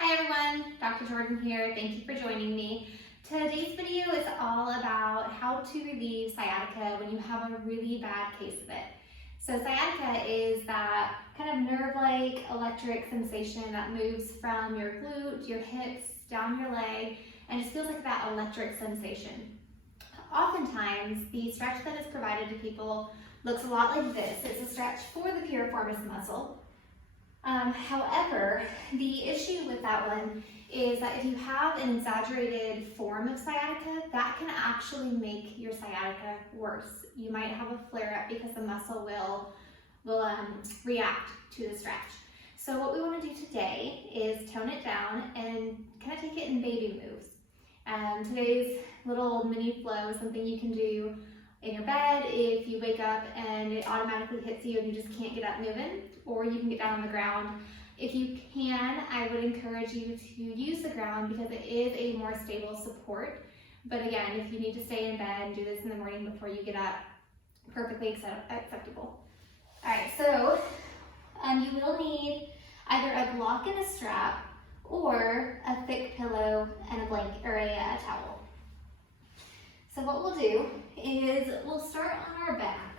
Hi everyone, Dr. Jordan here. Thank you for joining me. Today's video is all about how to relieve sciatica when you have a really bad case of it. So sciatica is that kind of nerve-like electric sensation that moves from your glute, your hips, down your leg, and just feels like that electric sensation. Oftentimes, the stretch that is provided to people looks a lot like this. It's a stretch for the piriformis muscle. However, the issue with that one is that if you have an exaggerated form of sciatica, that can actually make your sciatica worse. You might have a flare-up because the muscle will react to the stretch. So what we want to do today is tone it down and kind of take it in baby moves. Today's little mini flow is something you can do in your bed if you wake up and it automatically hits you and you just can't get up moving, or you can get down on the ground. If you can, I would encourage you to use the ground because it is a more stable support. But again, if you need to stay in bed and do this in the morning before you get up, perfectly acceptable. All right, so you will need either a block and a strap or a thick pillow and a blanket or a towel. So what we'll do is we'll start on our back.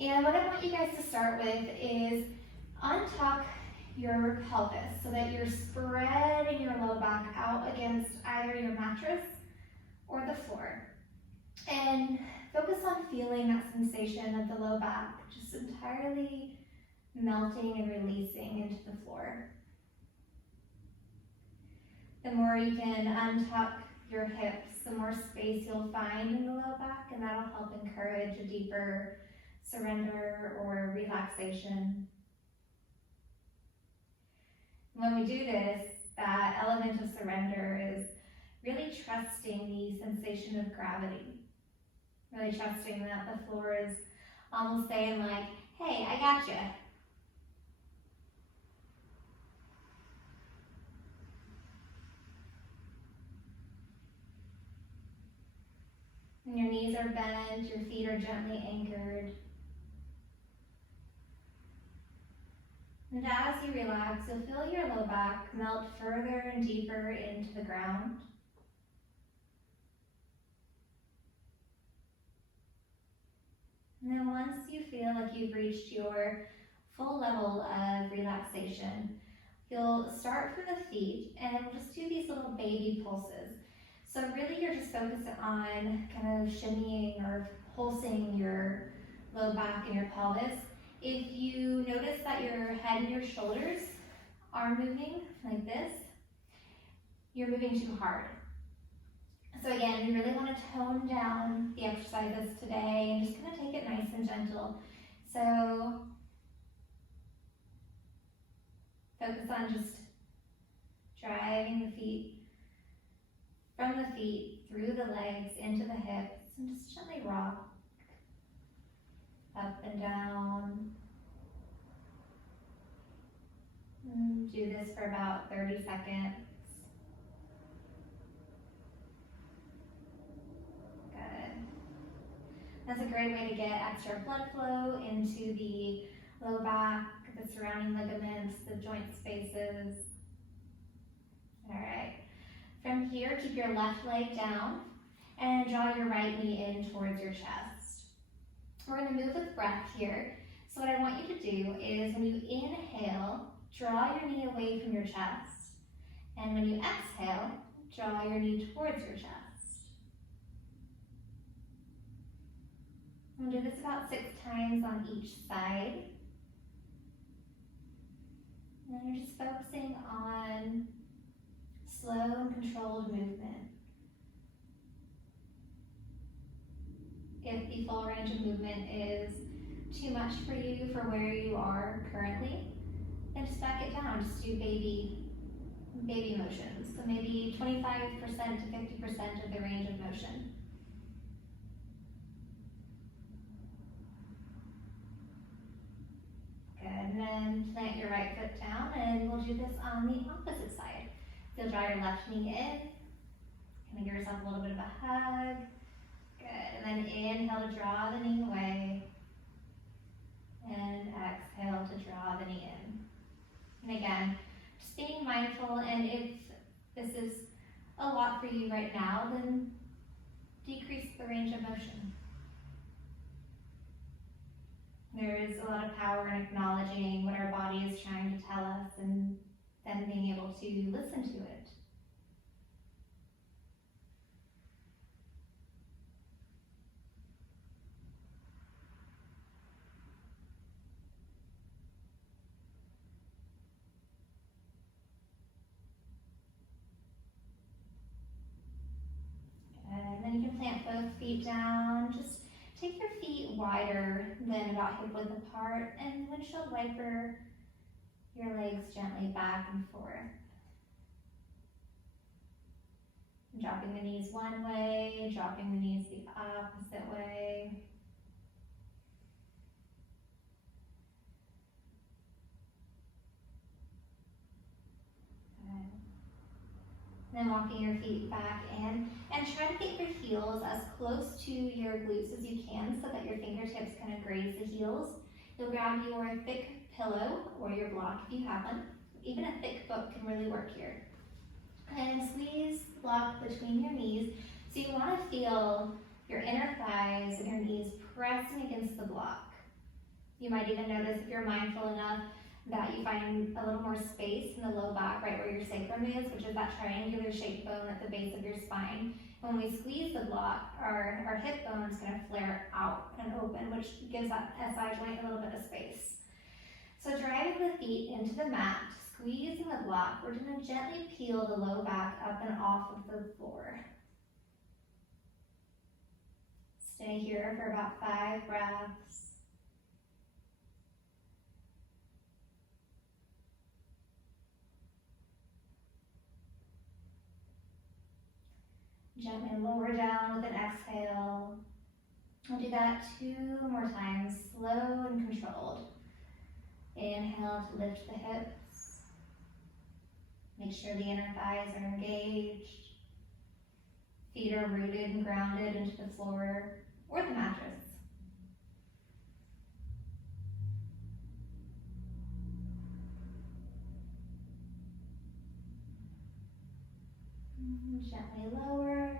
And what I want you guys to start with is untuck your pelvis so that you're spreading your low back out against either your mattress or the floor. And focus on feeling that sensation of the low back just entirely melting and releasing into the floor. The more you can untuck your hips, the more space you'll find in the low back, and that'll help encourage a deeper surrender or relaxation. When we do this, that element of surrender is really trusting the sensation of gravity. Really trusting that the floor is almost saying like, hey, I got you. And your knees are bent, your feet are gently anchored. And as you relax, you'll feel your low back melt further and deeper into the ground. And then once you feel like you've reached your full level of relaxation, you'll start from the feet and we'll just do these little baby pulses. So really you're just focused on kind of shimmying or pulsing your low back and your pelvis. If you notice that your head and your shoulders are moving like this, you're moving too hard. So again, we really want to tone down the exercises today and just kind of take it nice and gentle. So focus on just driving the feet from the feet, through the legs, into the hips, and just gently rock up and down. And do this for about 30 seconds. Good. That's a great way to get extra blood flow into the low back, the surrounding ligaments, the joint spaces. All right. From here, keep your left leg down and draw your right knee in towards your chest. We're going to move with breath here. So what I want you to do is when you inhale, draw your knee away from your chest. And when you exhale, draw your knee towards your chest. We'll do this about 6 times on each side. And then you're just focusing on slow and controlled movement. If the full range of movement is too much for you for where you are currently, then just back it down. Just do baby motions. So maybe 25% to 50% of the range of motion. Good, and then plant your right foot down and we'll do this on the opposite side. You'll draw your left knee in, kind of give yourself a little bit of a hug. Good, and then inhale to draw the knee away, and exhale to draw the knee in. And again, just being mindful, and if this is a lot for you right now, then decrease the range of motion. There is a lot of power in acknowledging what our body is trying to tell us and then being able to listen to it. And then you can plant both feet down. Just take your feet wider than about hip width apart, and windshield wiper your legs gently back and forth. Dropping the knees one way, dropping the knees the opposite way. Good. Then walking your feet back in, and try to get your heels as close to your glutes as you can so that your fingertips kind of graze the heels. You'll grab your thick pillow or your block if you have one. Even a thick book can really work here. And squeeze the block between your knees. So you want to feel your inner thighs and your knees pressing against the block. You might even notice, if you're mindful enough, that you find a little more space in the low back, right where your sacrum is, which is that triangular shaped bone at the base of your spine. When we squeeze the block, our hip bone is going to flare out and open, which gives that SI joint a little bit of space. So driving the feet into the mat, squeezing the block, we're going to gently peel the low back up and off of the floor. Stay here for about 5 breaths. Gently lower down with an exhale. I'll do that 2 more times, slow and controlled. Inhale to lift the hips. Make sure the inner thighs are engaged. Feet are rooted and grounded into the floor or the mattress. Gently lower.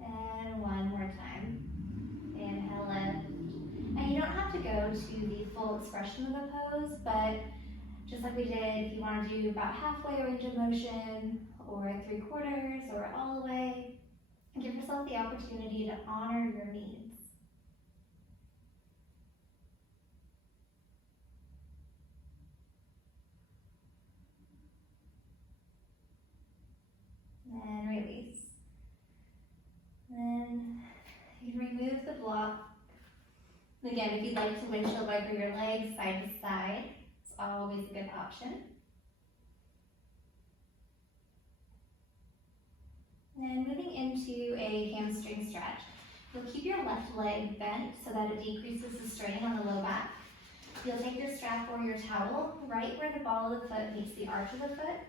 And 1 more time. Inhale, lift. And you don't have to go to the full expression of the pose, but just like we did, if you want to do about halfway range of motion, or 3/4, or all the way, give yourself the opportunity to honor your needs. And release. Then you can remove the block. Again, if you'd like to windshield wiper your legs side to side, it's always a good option. And moving into a hamstring stretch. You'll keep your left leg bent so that it decreases the strain on the low back. You'll take your strap or your towel right where the ball of the foot meets the arch of the foot,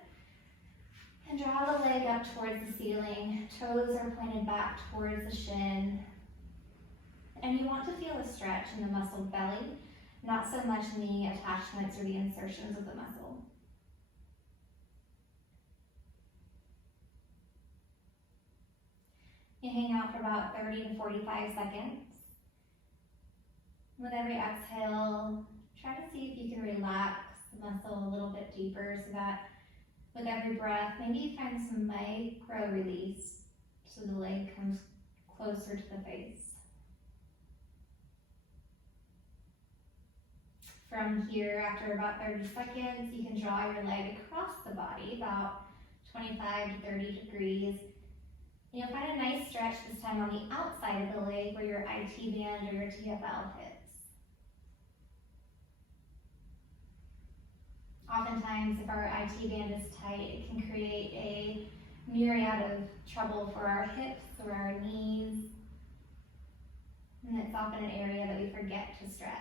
and draw the leg up towards the ceiling. Toes are pointed back towards the shin. And you want to feel a stretch in the muscle belly, not so much in the attachments or the insertions of the muscle. You hang out for about 30 to 45 seconds. With every exhale, try to see if you can relax the muscle a little bit deeper so that with every breath, maybe you find some micro release so the leg comes closer to the face. From here, after about 30 seconds, you can draw your leg across the body about 25 to 30 degrees. And you'll find a nice stretch this time on the outside of the leg where your IT band or your TFL hits. Oftentimes, if our IT band is tight, it can create a myriad of trouble for our hips or our knees. And it's often an area that we forget to stretch.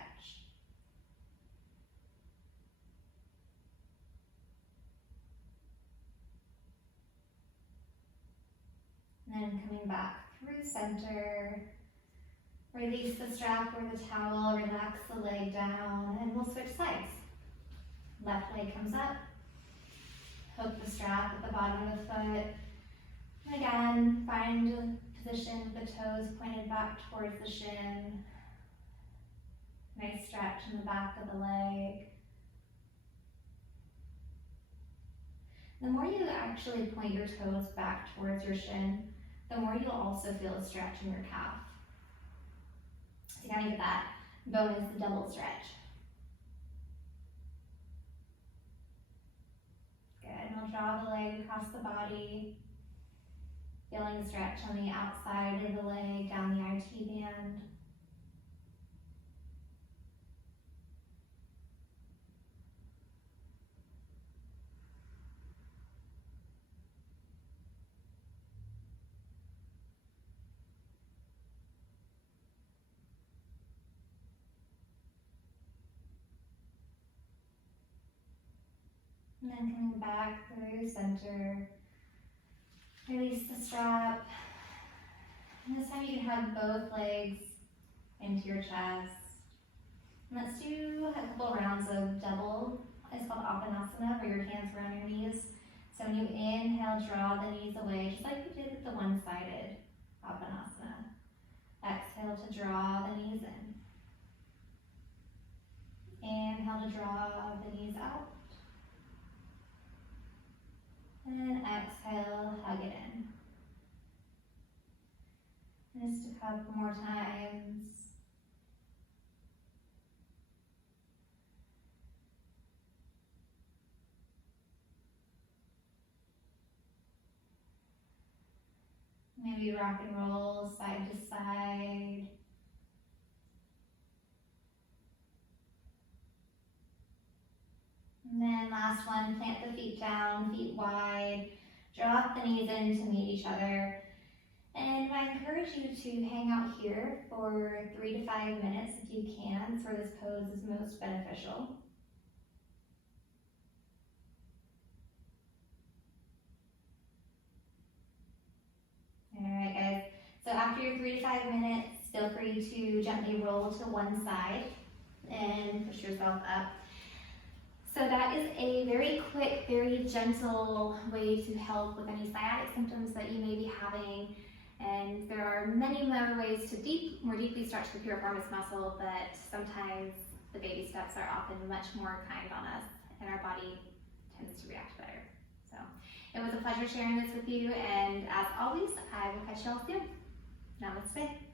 And then coming back through center, release the strap or the towel, relax the leg down, and we'll switch sides. Left leg comes up. Hook the strap at the bottom of the foot. And again, find a position with the toes pointed back towards the shin. Nice stretch in the back of the leg. The more you actually point your toes back towards your shin, the more you'll also feel a stretch in your calf. So you gotta get that bonus, the double stretch. Good, and we'll draw the leg across the body, feeling the stretch on the outside of the leg, down the IT band. And then coming back through center, release the strap. And this time you can have both legs into your chest. And let's do a couple rounds of double. It's called Apanasana, where your hands are on your knees. So when you inhale, draw the knees away, just like we did with the one-sided Apanasana. Exhale to draw the knees in. Inhale to draw the knees out. And exhale, hug it in. Just a couple more times. Maybe rock and roll side to side. And then last one, plant the feet down, feet wide, drop the knees in to meet each other. And I encourage you to hang out here for 3 to 5 minutes if you can. It's where this pose is most beneficial. All right, guys. So after your 3 to 5 minutes, feel free to gently roll to one side and push yourself up. So that is a very quick, very gentle way to help with any sciatic symptoms that you may be having. And there are many more ways to more deeply stretch the piriformis muscle, but sometimes the baby steps are often much more kind on us, and our body tends to react better. So it was a pleasure sharing this with you, and as always, I will catch you all soon. Namaste.